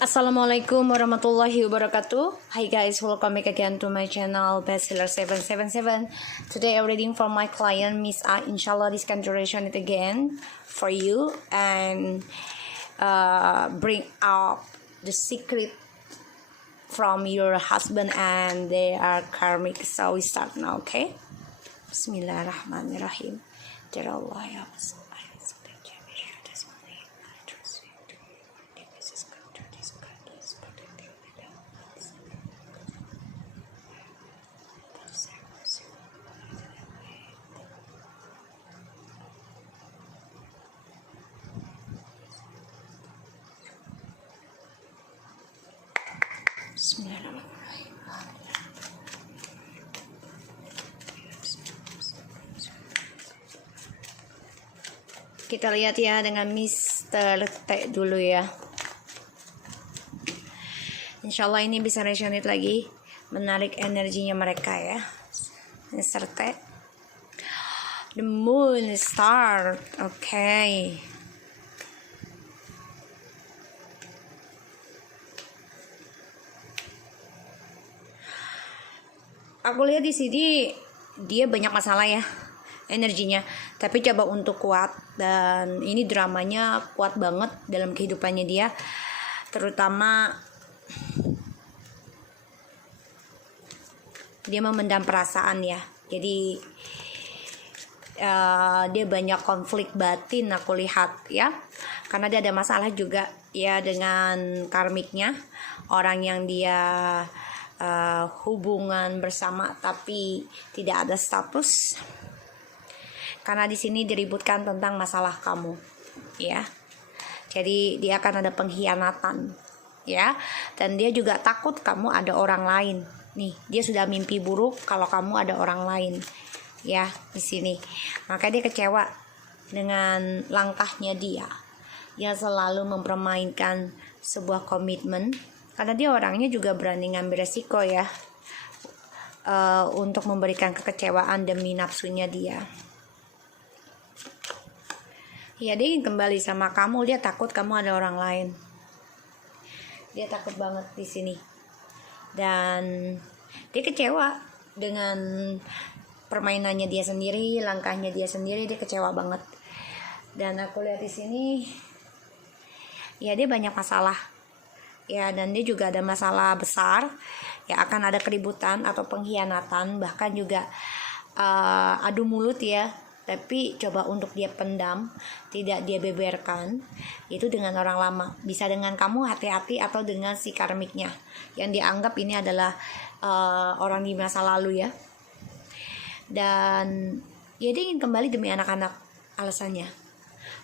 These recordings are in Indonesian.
Assalamualaikum warahmatullahi wabarakatuh. Hi guys, welcome back again to my channel Bestseller 777. Today I'm reading for my client Miss A. Inshallah this conjuration it again for you and bring out the secret from your husband and they are karmic. So we start now, okay? Bismillahirrahmanirrahim. Dear Allah, ya Allah. Bismillahirrahmanirrahim. Kita lihat ya dengan Mr. T dulu ya. Insyaallah ini bisa resonate lagi, menarik energinya mereka ya. Mr. T. The moon star. Okay. Aku lihat di sini dia banyak masalah ya energinya, tapi coba untuk kuat dan ini dramanya kuat banget dalam kehidupannya dia, terutama dia memendam perasaan ya. Jadi dia banyak konflik batin aku lihat ya, karena dia ada masalah juga ya dengan karmiknya, orang yang dia hubungan bersama tapi tidak ada status, karena di sini diributkan tentang masalah kamu ya. Jadi dia akan ada pengkhianatan ya, dan dia juga takut kamu ada orang lain nih. Dia sudah mimpi buruk kalau kamu ada orang lain ya di sini. Maka dia kecewa dengan langkahnya dia yang selalu mempermainkan sebuah komitmen, karena dia orangnya juga berani ngambil resiko ya, untuk memberikan kekecewaan demi nafsunya dia. Ya, dia ingin kembali sama kamu, dia takut kamu ada orang lain. Dia takut banget di sini. Dan dia kecewa dengan permainannya dia sendiri, langkahnya dia sendiri, dia kecewa banget. Dan aku lihat di sini ya dia banyak masalah. Ya, dan dia juga ada masalah besar ya, akan ada keributan atau pengkhianatan, bahkan juga adu mulut ya, tapi coba untuk dia pendam, tidak dia beberkan. Itu dengan orang lama, bisa dengan kamu, hati-hati, atau dengan si karmiknya yang dianggap ini adalah orang di masa lalu ya. Dan ya dia ingin kembali demi anak-anak alasannya.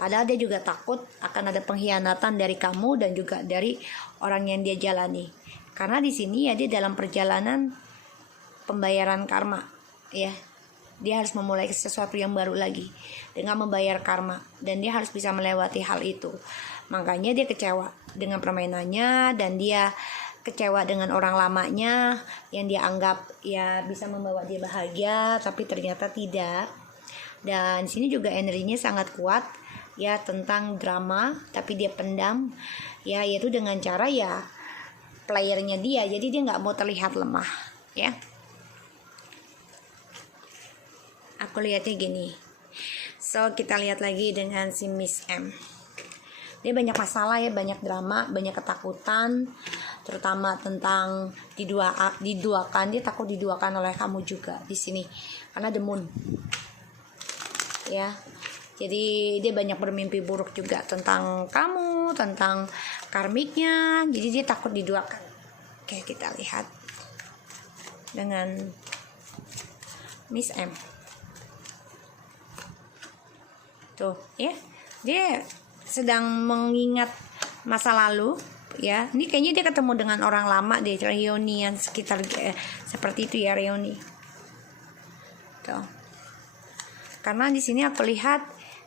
Padahal dia juga takut akan ada pengkhianatan dari kamu dan juga dari orang yang dia jalani. Karena di sini ya dia dalam perjalanan pembayaran karma ya. Dia harus memulai sesuatu yang baru lagi dengan membayar karma, dan dia harus bisa melewati hal itu. Makanya dia kecewa dengan permainannya, dan dia kecewa dengan orang lamanya yang dia anggap ya bisa membawa dia bahagia, tapi ternyata tidak. Dan di sini juga energinya sangat kuat ya, tentang drama, tapi dia pendam ya, yaitu dengan cara ya playernya dia, jadi dia nggak mau terlihat lemah ya. Aku lihatnya gini. So kita lihat lagi dengan si Miss M. Dia banyak masalah ya, banyak drama, banyak ketakutan, terutama tentang diduakan. Dia takut diduakan oleh kamu juga di sini karena the moon ya. Jadi dia banyak bermimpi buruk juga tentang kamu, tentang karmiknya. Jadi dia takut diduakan. Oke, kita lihat dengan Miss M. Tuh ya, dia sedang mengingat masa lalu ya. Ini kayaknya dia ketemu dengan orang lama deh, reunian sekitar seperti itu ya, reuni. Tuh. Karena di sini aku lihat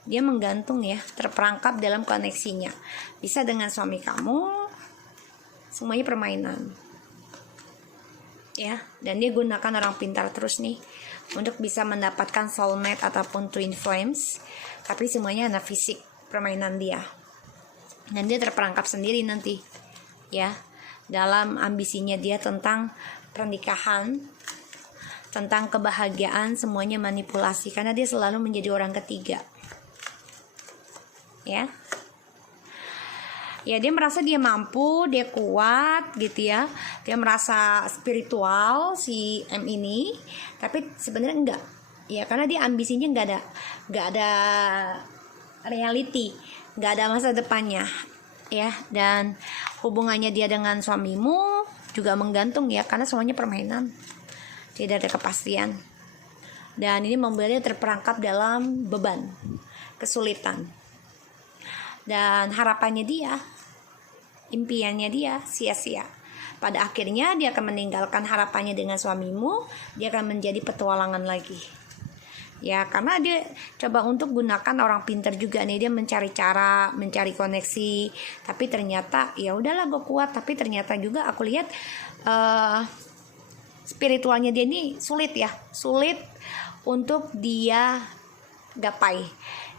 dia menggantung ya, terperangkap dalam koneksinya. Bisa dengan suami kamu, semuanya permainan ya. Dan dia gunakan orang pintar terus nih untuk bisa mendapatkan soulmate ataupun twin flames, tapi semuanya anak fisik permainan dia. Dan dia terperangkap sendiri nanti ya, dalam ambisinya dia tentang pernikahan, tentang kebahagiaan, semuanya manipulasi karena dia selalu menjadi orang ketiga. Ya. Ya, dia merasa dia mampu, dia kuat gitu ya. Dia merasa spiritual si M ini, tapi sebenarnya enggak. Ya, karena dia ambisinya enggak ada reality, enggak ada masa depannya. Ya, dan hubungannya dia dengan suamimu juga menggantung ya, karena semuanya permainan. Tidak ada kepastian. Dan ini membuat dia terperangkap dalam beban, kesulitan. Dan harapannya dia, impiannya dia sia-sia. Pada akhirnya dia akan meninggalkan harapannya dengan suamimu, dia akan menjadi petualangan lagi. Ya, karena dia coba untuk gunakan orang pintar juga nih, dia mencari cara, mencari koneksi, tapi ternyata ya udahlah gue kuat, tapi ternyata juga aku lihat spiritualnya dia ini sulit untuk dia gapai.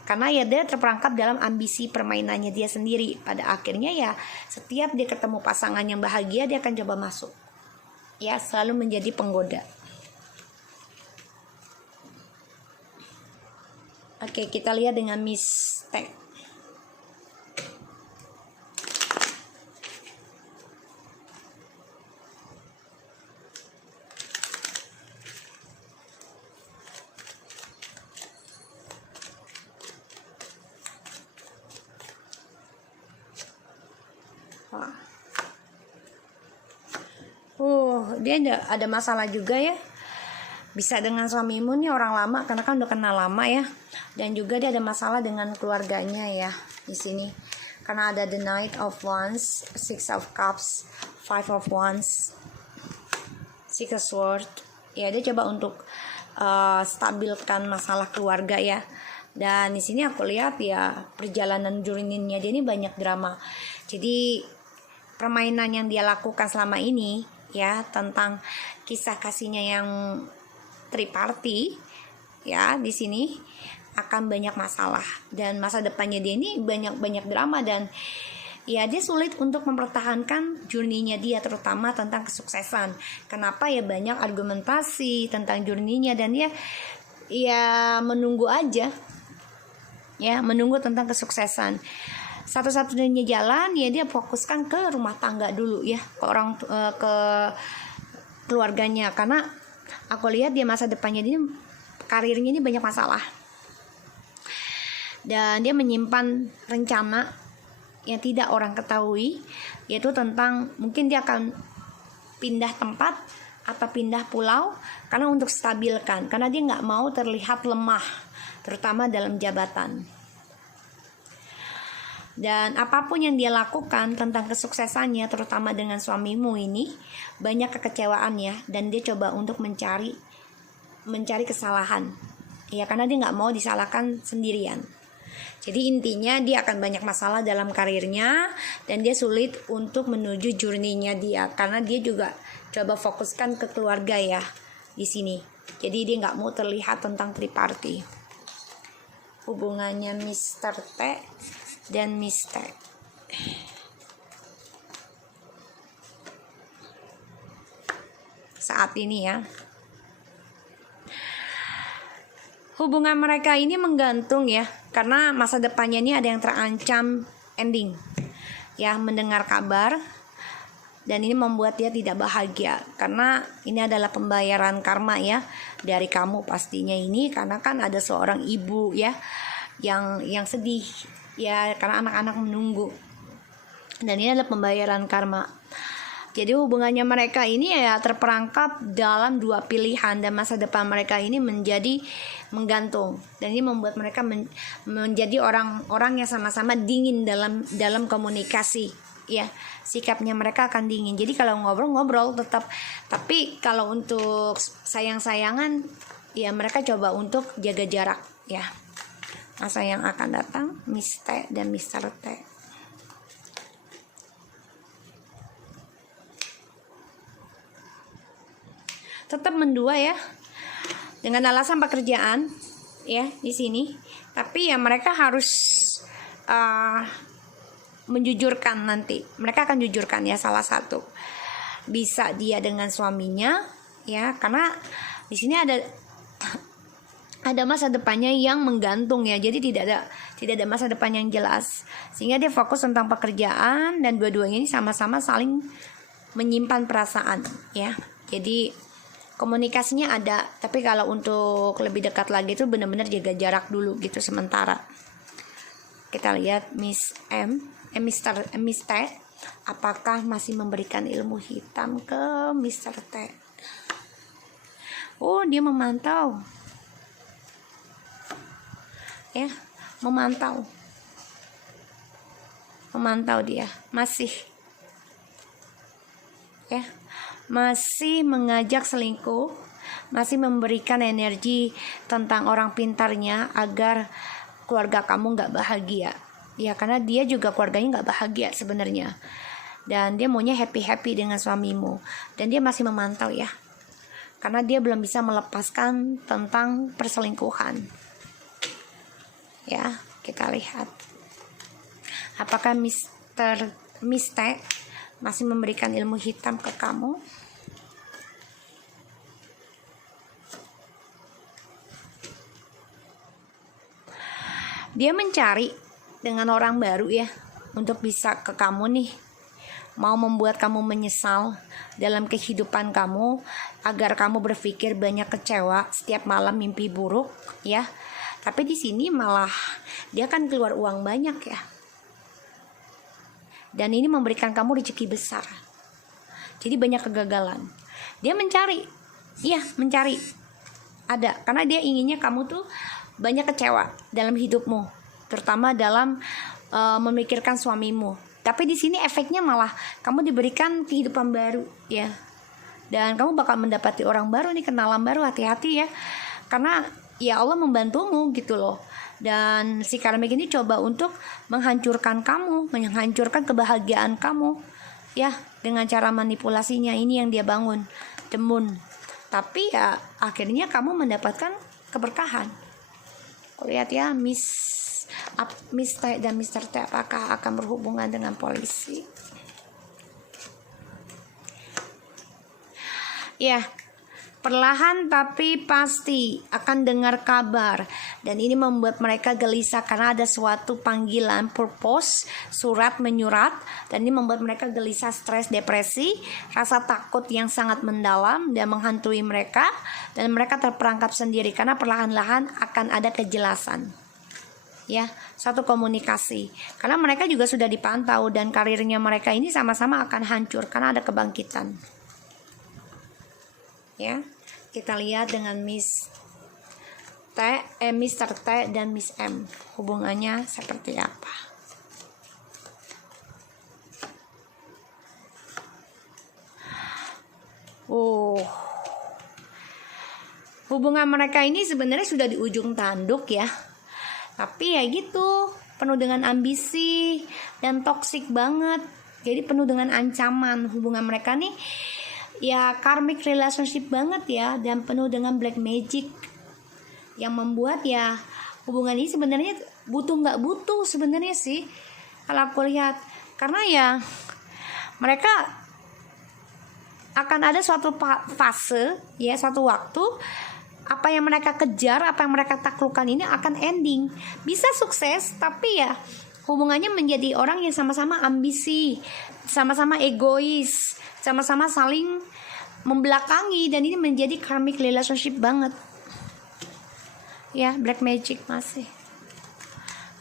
Karena ya dia terperangkap dalam ambisi permainannya dia sendiri. Pada akhirnya ya setiap dia ketemu pasangan yang bahagia, dia akan coba masuk. Ya, selalu menjadi penggoda. Oke, kita lihat dengan Miss T. Dia ada masalah juga ya. Bisa dengan suamimu nih orang lama, karena kan udah kenal lama ya. Dan juga dia ada masalah dengan keluarganya ya di sini. Karena ada the Knight of Wands, Six of Cups, Five of Wands, Six of Swords. Ya, dia coba untuk stabilkan masalah keluarga ya. Dan di sini aku lihat ya perjalanan journey-nya dia ini banyak drama. Jadi permainan yang dia lakukan selama ini ya, tentang kisah kasihnya yang triparty ya, di sini akan banyak masalah, dan masa depannya dia ini banyak drama, dan ya dia sulit untuk mempertahankan journey-nya dia, terutama tentang kesuksesan. Kenapa ya, banyak argumentasi tentang journey-nya, dan dia ya menunggu aja ya, menunggu tentang kesuksesan. Satu-satunya jalan ya dia fokuskan ke rumah tangga dulu ya, ke keluarganya, karena aku lihat dia masa depannya ini, karirnya ini banyak masalah. Dan dia menyimpan rencana yang tidak orang ketahui, yaitu tentang mungkin dia akan pindah tempat atau pindah pulau karena untuk stabilkan, karena dia nggak mau terlihat lemah, terutama dalam jabatan. Dan apapun yang dia lakukan tentang kesuksesannya, terutama dengan suamimu ini, banyak kekecewaan ya, dan dia coba untuk mencari kesalahan ya, karena dia nggak mau disalahkan sendirian. Jadi intinya dia akan banyak masalah dalam karirnya, dan dia sulit untuk menuju journey-nya dia, karena dia juga coba fokuskan ke keluarga ya di sini. Jadi dia nggak mau terlihat tentang triparty. Hubungannya Mr. T dan Miss T. Saat ini ya, hubungan mereka ini menggantung ya, karena masa depannya ini ada yang terancam ending ya, mendengar kabar, dan ini membuat dia tidak bahagia, karena ini adalah pembayaran karma ya dari kamu pastinya ini, karena kan ada seorang ibu ya yang sedih ya, karena anak-anak menunggu, dan ini adalah pembayaran karma. Jadi hubungannya mereka ini ya terperangkap dalam dua pilihan, dan masa depan mereka ini menjadi menggantung, dan ini membuat mereka menjadi orang-orang yang sama-sama dingin dalam komunikasi ya. Sikapnya mereka akan dingin. Jadi kalau ngobrol tetap, tapi kalau untuk sayang-sayangan ya mereka coba untuk jaga jarak ya. Masa yang akan datang, Miss T dan Mr. T. Tetap mendua ya, dengan alasan pekerjaan ya di sini. Tapi ya mereka harus menjujurkan nanti. Mereka akan jujurkan ya, salah satu. Bisa dia dengan suaminya ya, karena di sini ada masa depannya yang menggantung ya. Jadi tidak ada masa depan yang jelas. Sehingga dia fokus tentang pekerjaan dan dua-duanya ini sama-sama saling menyimpan perasaan ya. Jadi komunikasinya ada, tapi kalau untuk lebih dekat lagi itu benar-benar jaga jarak dulu gitu sementara. Kita lihat Miss T, apakah masih memberikan ilmu hitam ke Mr. T? Oh, dia memantau. Ya, memantau dia masih ya, masih mengajak selingkuh, masih memberikan energi tentang orang pintarnya agar keluarga kamu nggak bahagia ya, karena dia juga keluarganya nggak bahagia sebenarnya, dan dia maunya happy dengan suamimu, dan dia masih memantau ya, karena dia belum bisa melepaskan tentang perselingkuhan ya. Kita lihat apakah Miss T masih memberikan ilmu hitam ke kamu. Dia mencari dengan orang baru ya, untuk bisa ke kamu nih, mau membuat kamu menyesal dalam kehidupan kamu, agar kamu berpikir banyak kecewa, setiap malam mimpi buruk ya. Tapi di sini malah dia akan keluar uang banyak ya, dan ini memberikan kamu rezeki besar. Jadi banyak kegagalan. Dia mencari ada, karena dia inginnya kamu tuh banyak kecewa dalam hidupmu, terutama dalam memikirkan suamimu. Tapi di sini efeknya malah kamu diberikan kehidupan baru ya, dan kamu bakal mendapati orang baru nih, kenalan baru. Hati-hati ya, karena ya Allah membantumu gitu loh. Dan si karmik ini coba untuk menghancurkan kamu, menghancurkan kebahagiaan kamu ya, dengan cara manipulasinya. Ini yang dia bangun, demun. Tapi ya akhirnya kamu mendapatkan keberkahan. Lihat ya, Miss T dan Mr. T apakah akan berhubungan dengan polisi ya. Perlahan tapi pasti akan dengar kabar, dan ini membuat mereka gelisah karena ada suatu panggilan, purpose, surat menyurat, dan ini membuat mereka gelisah, stres, depresi, rasa takut yang sangat mendalam dan menghantui mereka, dan mereka terperangkap sendiri karena perlahan-lahan akan ada kejelasan ya, satu komunikasi, karena mereka juga sudah dipantau dan karirnya mereka ini sama-sama akan hancur karena ada kebangkitan ya. Kita lihat dengan Mr. T dan Miss M, hubungannya seperti apa. Hubungan mereka ini sebenarnya sudah di ujung tanduk ya, tapi ya gitu, penuh dengan ambisi dan toksik banget. Jadi penuh dengan ancaman. Hubungan mereka nih ya karmic relationship banget ya, dan penuh dengan black magic yang membuat ya hubungan ini sebenarnya nggak butuh sebenarnya sih kalau aku lihat, karena ya mereka akan ada suatu fase ya, suatu waktu apa yang mereka kejar, apa yang mereka taklukkan ini akan ending. Bisa sukses, tapi ya hubungannya menjadi orang yang sama-sama ambisi, sama-sama egois, sama-sama saling membelakangi, dan ini menjadi karmic relationship banget ya. Black magic masih.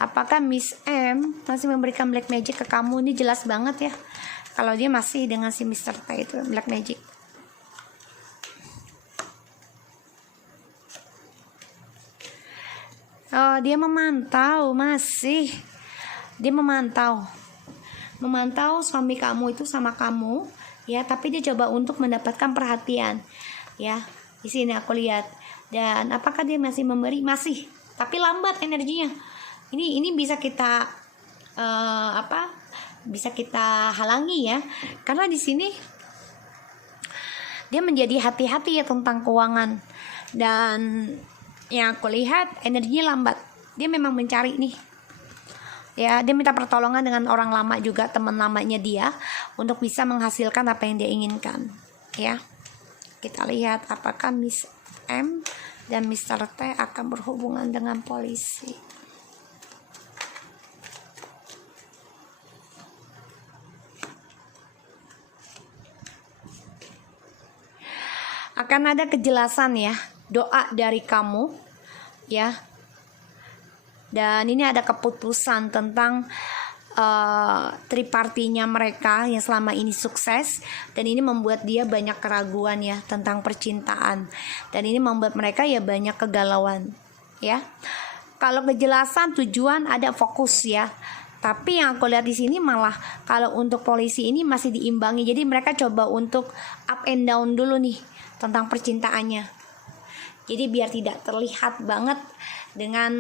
Apakah Miss M masih memberikan black magic ke kamu? Ini jelas banget ya, kalau dia masih dengan si Mr. T itu black magic. Oh, dia memantau, masih dia memantau suami kamu itu sama kamu ya, tapi dia coba untuk mendapatkan perhatian ya. Di sini aku lihat, dan apakah dia masih memberi? Masih, tapi lambat energinya. Ini bisa kita bisa kita halangi ya, karena di sini dia menjadi hati-hati ya tentang keuangan, dan yang aku lihat energinya lambat. Dia memang mencari nih Ya, dia minta pertolongan dengan orang lama juga, teman lamanya dia, untuk bisa menghasilkan apa yang dia inginkan. Ya, kita lihat apakah Miss M dan Mr. T akan berhubungan dengan polisi. Akan ada kejelasan ya, doa dari kamu ya. Dan ini ada keputusan tentang tripartinya mereka yang selama ini sukses, dan ini membuat dia banyak keraguan ya tentang percintaan, dan ini membuat mereka ya banyak kegalauan ya. Kalau kejelasan tujuan ada fokus ya, tapi yang aku lihat di sini malah kalau untuk polisi ini masih diimbangi, jadi mereka coba untuk up and down dulu nih tentang percintaannya, jadi biar tidak terlihat banget dengan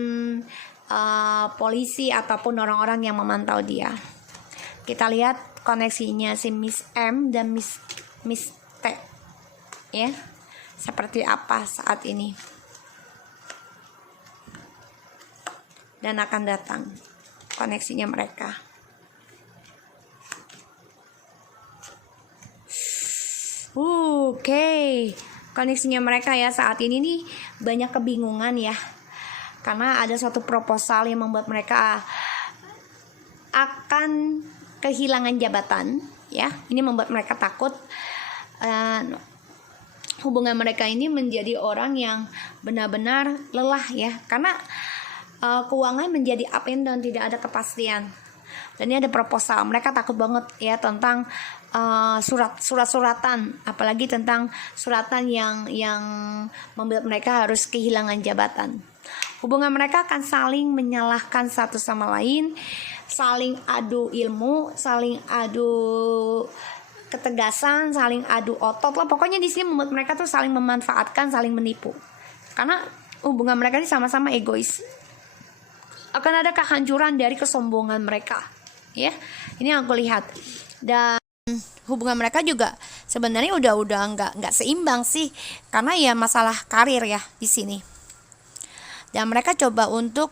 polisi ataupun orang-orang yang memantau dia. Kita lihat koneksinya si Miss M dan Miss T ya, seperti apa saat ini dan akan datang koneksinya mereka. Oke, koneksinya mereka ya saat ini nih banyak kebingungan ya, karena ada suatu proposal yang membuat mereka akan kehilangan jabatan ya. Ini membuat mereka takut hubungan mereka ini menjadi orang yang benar-benar lelah ya, karena keuangan menjadi up and down, tidak ada kepastian. Dan ini ada proposal, mereka takut banget ya tentang surat-suratan, apalagi tentang suratan yang membuat mereka harus kehilangan jabatan. Hubungan mereka akan saling menyalahkan satu sama lain, saling adu ilmu, saling adu ketegasan, saling adu otot lah. Pokoknya di sini membuat mereka tuh saling memanfaatkan, saling menipu. Karena hubungan mereka ini sama-sama egois. Akan ada kehancuran dari kesombongan mereka. Ya, ini yang aku lihat. Dan hubungan mereka juga sebenarnya udah nggak seimbang sih, karena ya masalah karir ya di sini. Dan mereka coba untuk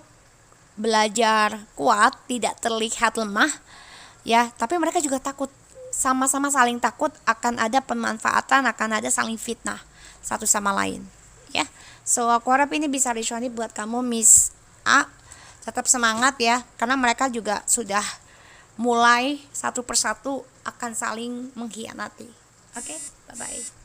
belajar kuat, tidak terlihat lemah ya, tapi mereka juga takut, sama-sama saling takut akan ada pemanfaatan, akan ada saling fitnah satu sama lain ya. So aku harap ini bisa resonate buat kamu Miss A. Tetap semangat ya, karena mereka juga sudah mulai satu persatu akan saling mengkhianati. Oke, bye bye.